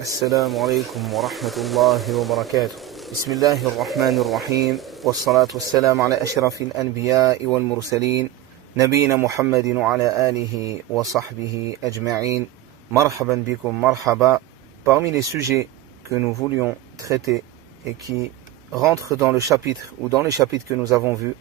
السلام عليكم ورحمة الله وبركاته. بسم الله الرحمن الرحيم والصلاة والسلام على أشرف الأنبياء والمرسلين نبينا محمد وعلى آله وصحبه أجمعين. مرحبا بكم مرحبا. Parmi les sujets que nous voulions traiter et qui rentrent dans le chapitre ou dans les chapitres que nous avons vus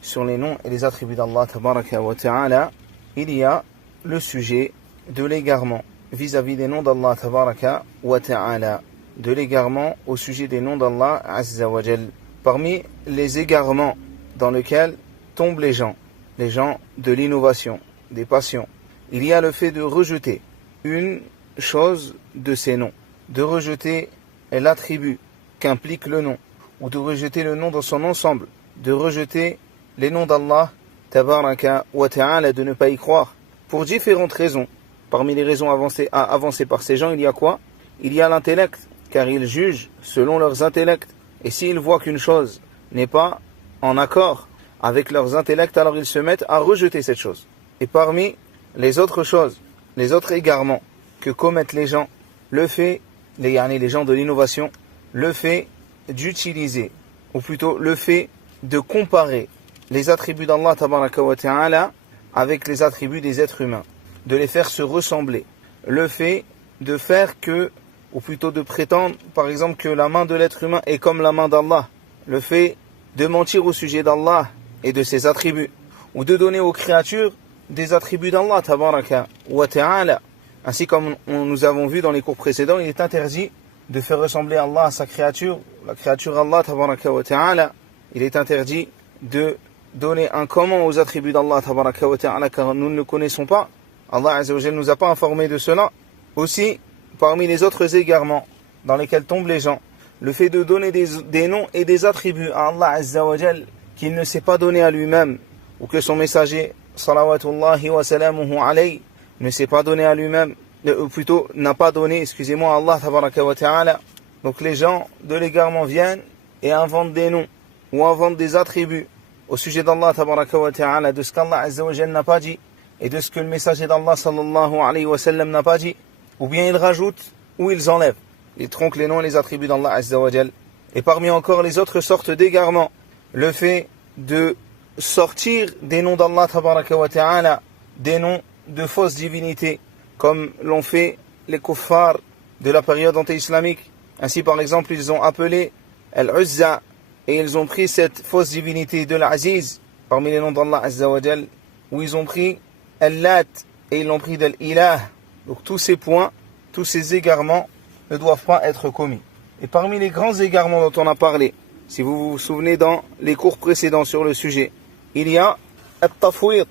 sur les noms et les attributs d'Allah tabaraka wa ta'ala, il y a le sujet de l'égarement vis-à-vis des noms d'Allah tabaraka wa ta'ala, de l'égarement au sujet des noms d'Allah azza wa jal. Parmi les égarements dans lesquels tombent les gens de l'innovation, des passions, il y a le fait de rejeter une chose de ces noms, de rejeter l'attribut qu'implique le nom, ou de rejeter le nom dans son ensemble, de rejeter les noms d'Allah tabaraka wa ta'ala, de ne pas y croire, pour différentes raisons. Parmi les raisons avancées par ces gens, il y a quoi? Il y a l'intellect, car ils jugent selon leurs intellects. Et s'ils voient qu'une chose n'est pas en accord avec leurs intellects, alors ils se mettent à rejeter cette chose. Et parmi les autres choses, les autres égarements que commettent les gens, le fait, les gens de l'innovation, le fait d'utiliser, ou plutôt le fait de comparer les attributs d'Allah tabaraka wa ta'ala avec les attributs des êtres humains, de les faire se ressembler, le fait de faire que, ou plutôt de prétendre par exemple que la main de l'être humain est comme la main d'Allah, le fait de mentir au sujet d'Allah et de ses attributs, ou de donner aux créatures des attributs d'Allah tabaraka wa ta'ala. Ainsi comme nous avons vu dans les cours précédents, il est interdit de faire ressembler Allah à sa créature, la créature Allah tabaraka wa ta'ala. Il est interdit de donner un comment aux attributs d'Allah tabaraka wa ta'ala, car nous ne le connaissons pas. Allah azza wa jal ne nous a pas informés de cela. Aussi, parmi les autres égarements dans lesquels tombent les gens, le fait de donner des noms et des attributs à Allah azza wa jal qu'il ne s'est pas donné à lui-même, ou que son messager salawatullahi wa salamuhu alayhi ne s'est pas donné à lui-même, ou plutôt n'a pas donné, à Allah tabaraka wa ta'ala. Donc les gens de l'égarement viennent et inventent des noms ou inventent des attributs au sujet d'Allah tabaraka wa ta'ala, de ce qu'Allah azza wa jal n'a pas dit et de ce que le messager d'Allah sallallahu alayhi wa sallam n'a pas dit, ou bien ils rajoutent ou ils enlèvent. Ils tronquent les noms et les attributs d'Allah azza wa jal. Et parmi encore les autres sortes d'égarements, le fait de sortir des noms d'Allah tabaraka wa ta'ala, des noms de fausses divinités, comme l'ont fait les kuffars de la période anté-islamique. Ainsi par exemple ils ont appelé Al-Uzza et ils ont pris cette fausse divinité de l'Aziz parmi les noms d'Allah azza wa jal, où ils ont pris Al-Lat et ils l'ont pris d'Al-Ilah. Donc tous ces points, tous ces égarements ne doivent pas être commis. Et parmi les grands égarements dont on a parlé, si vous vous souvenez dans les cours précédents sur le sujet, il y a At-Tafwid.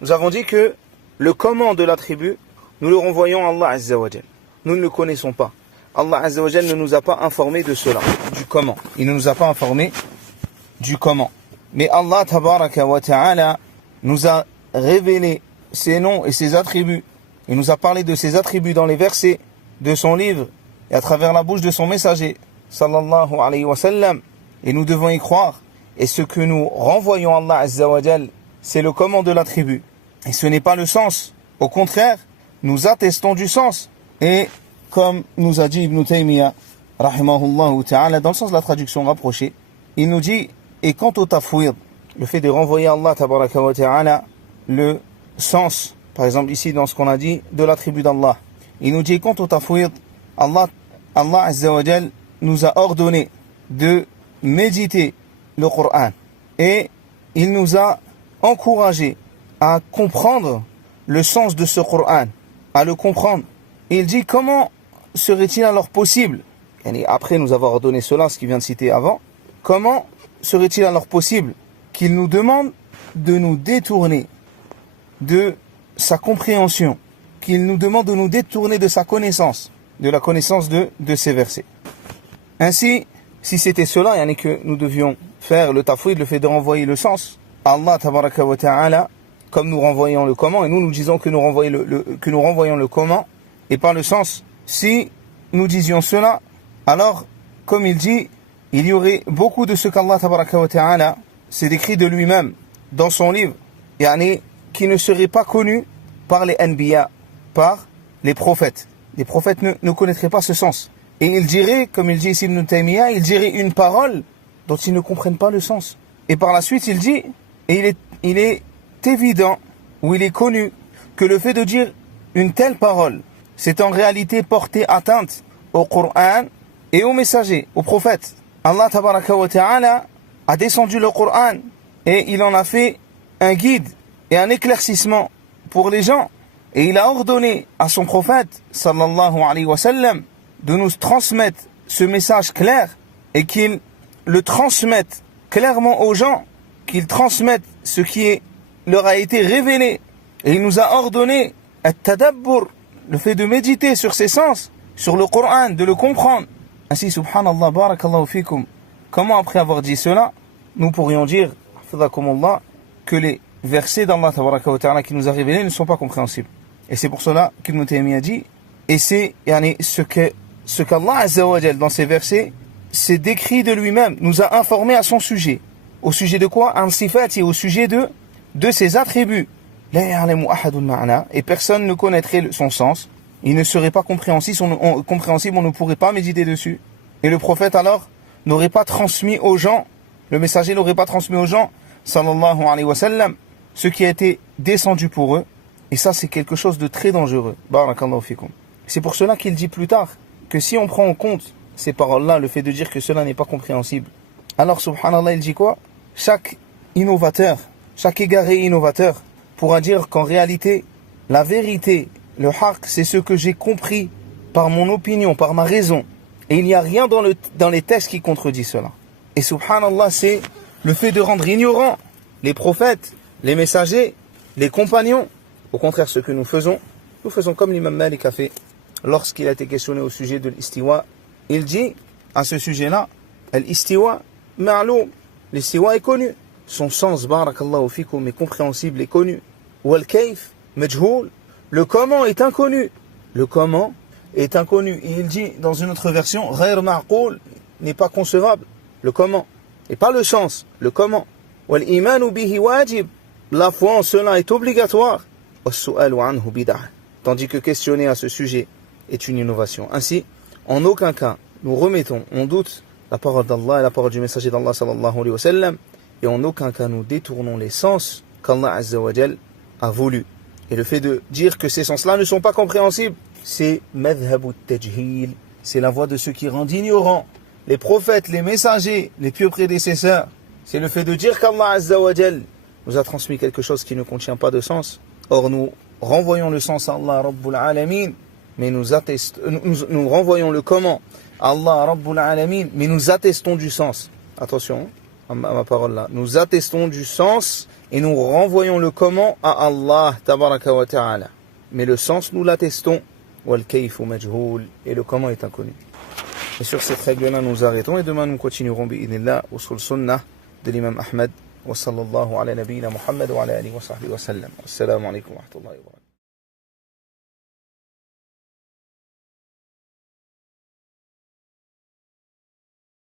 Nous avons dit que le comment de l'attribut, nous le renvoyons à Allah azza wa jal. Nous ne le connaissons pas. Allah azza wa jal ne nous a pas informé de cela, du comment. Il ne nous a pas informé du comment. Mais Allah tabaraka wa ta'ala nous a révélé ses noms et ses attributs. Il nous a parlé de ses attributs dans les versets de son livre et à travers la bouche de son messager sallallahu alayhi wa sallam. Et nous devons y croire. Et ce que nous renvoyons à Allah azza wa jal, c'est le comment de l'attribut. Et ce n'est pas le sens. Au contraire, nous attestons du sens. Et comme nous a dit Ibn Taymiyyah, rahimahullah ta'ala, dans le sens de la traduction rapprochée, il nous dit, et quant au tafwid, le fait de renvoyer à Allah tabaraka wa ta'ala le sens, par exemple ici dans ce qu'on a dit, de l'attribut d'Allah. Il nous dit, quant au tafwid, Allah azza wa jal nous a ordonné de méditer le Coran. Et il nous a encouragé à comprendre le sens de ce Coran, à le comprendre. Et il dit, comment serait-il alors possible, et après nous avoir ordonné cela, ce qu'il vient de citer avant, comment serait-il alors possible qu'il nous demande de nous détourner de sa compréhension, qu'il nous demande de nous détourner de sa connaissance, de la connaissance de ces versets. Ainsi, si c'était cela, que nous devions faire le tafwid, le fait de renvoyer le sens à Allah tabaraka wa ta'ala, comme nous renvoyons le comment, et nous disons que nous renvoyons le comment et pas le sens. Si nous disions cela, alors, comme il dit, il y aurait beaucoup de ce qu'Allah tabaraka wa ta'ala s'est décrit de lui-même dans son livre, qui ne serait pas connu par les anbiya, par les prophètes. les prophètes ne connaîtraient pas ce sens. Et ils diraient, comme il dit ici Ibn Taymiyyah, ils diraient une parole dont ils ne comprennent pas le sens. Et par la suite, il dit, et il est évident, ou il est connu, que le fait de dire une telle parole, c'est en réalité porter atteinte au Coran et au messager, au prophète. Allah tabaraka wa ta'ala a descendu le Coran et il en a fait un guide et un éclaircissement pour les gens. Et il a ordonné à son prophète, sallallahu alayhi wa sallam, de nous transmettre ce message clair et qu'il le transmette clairement aux gens, qu'il transmette ce qui leur a été révélé. Et il nous a ordonné at-tadabbur, le fait de méditer sur ses sens, sur le Coran, de le comprendre. Ainsi, subhanallah, barakallahu fikum, comment après avoir dit cela, nous pourrions dire, hafidhakumullah, que les versets d'Allah tabaraka wa ta'ala qui nous a révélés ne sont pas compréhensibles. Et c'est pour cela qu'Ibn Taymiyyah dit, et c'est ce qu'Allah azza wa jal dans ces versets s'est décrit de lui-même, nous a informé à son sujet. Au sujet de quoi? An sifati, au sujet de ses attributs. La ya'lamu ahadun ma'na, et personne ne connaîtrait son sens. Il ne serait pas compréhensible, on ne pourrait pas méditer dessus. Et le prophète alors n'aurait pas transmis aux gens, le messager n'aurait pas transmis aux gens, sallallahu alayhi wa sallam, ce qui a été descendu pour eux. Et ça, c'est quelque chose de très dangereux. Barakallahu fikum. C'est pour cela qu'il dit plus tard que si on prend en compte ces paroles-là, le fait de dire que cela n'est pas compréhensible, alors subhanallah, il dit quoi? Chaque innovateur, chaque égaré innovateur pourra dire qu'en réalité, la vérité, le haqq, c'est ce que j'ai compris par mon opinion, par ma raison. Et il n'y a rien dans les textes qui contredit cela. Et subhanallah, c'est le fait de rendre ignorants les prophètes, les messagers, les compagnons. Au contraire, ce que nous faisons comme l'imam Malik a fait lorsqu'il a été questionné au sujet de l'istiwa. Il dit à ce sujet-là, l'istiwa ma'loum, l'istiwa est connu. Son sens, barakallahu fikum, est compréhensible et connu. Wal kayf majhoul, le comment est inconnu. Le comment est inconnu. Et il dit dans une autre version, ghayr ma'qoul, n'est pas concevable. Le comment. Et pas le sens, le comment. Wal imanu bihi wajib, la foi en cela est obligatoire. Was-su'alu anhu bid'ah, tandis que questionner à ce sujet est une innovation. Ainsi, en aucun cas, nous remettons en doute la parole d'Allah et la parole du messager d'Allah sallallahu alayhi wa sallam, et en aucun cas nous détournons les sens qu'Allah azza wa jal a voulu. Et le fait de dire que ces sens-là ne sont pas compréhensibles, c'est madhabu tajhil, c'est la voie de ceux qui rendent ignorants les prophètes, les messagers, les pieux prédécesseurs. C'est le fait de dire qu'Allah azza wa jal nous a transmis quelque chose qui ne contient pas de sens. Or nous renvoyons le sens à Allah Rabbul Alamin, mais nous renvoyons le comment à Allah Rabbul Alamin, mais nous attestons du sens. Attention à ma parole là. Nous attestons du sens et nous renvoyons le comment à Allah Tabaraka wa Ta'ala. Mais le sens, nous l'attestons. Wal kayfu majhoul, et le comment est inconnu. Et sur cette règle-là, nous arrêtons et demain nous continuerons bi'idhnillah usul sunnah de l'imam Ahmed. وصلى الله على نبينا محمد وعلى آله وصحبه وسلم. السلام عليكم ورحمة الله وبركاته.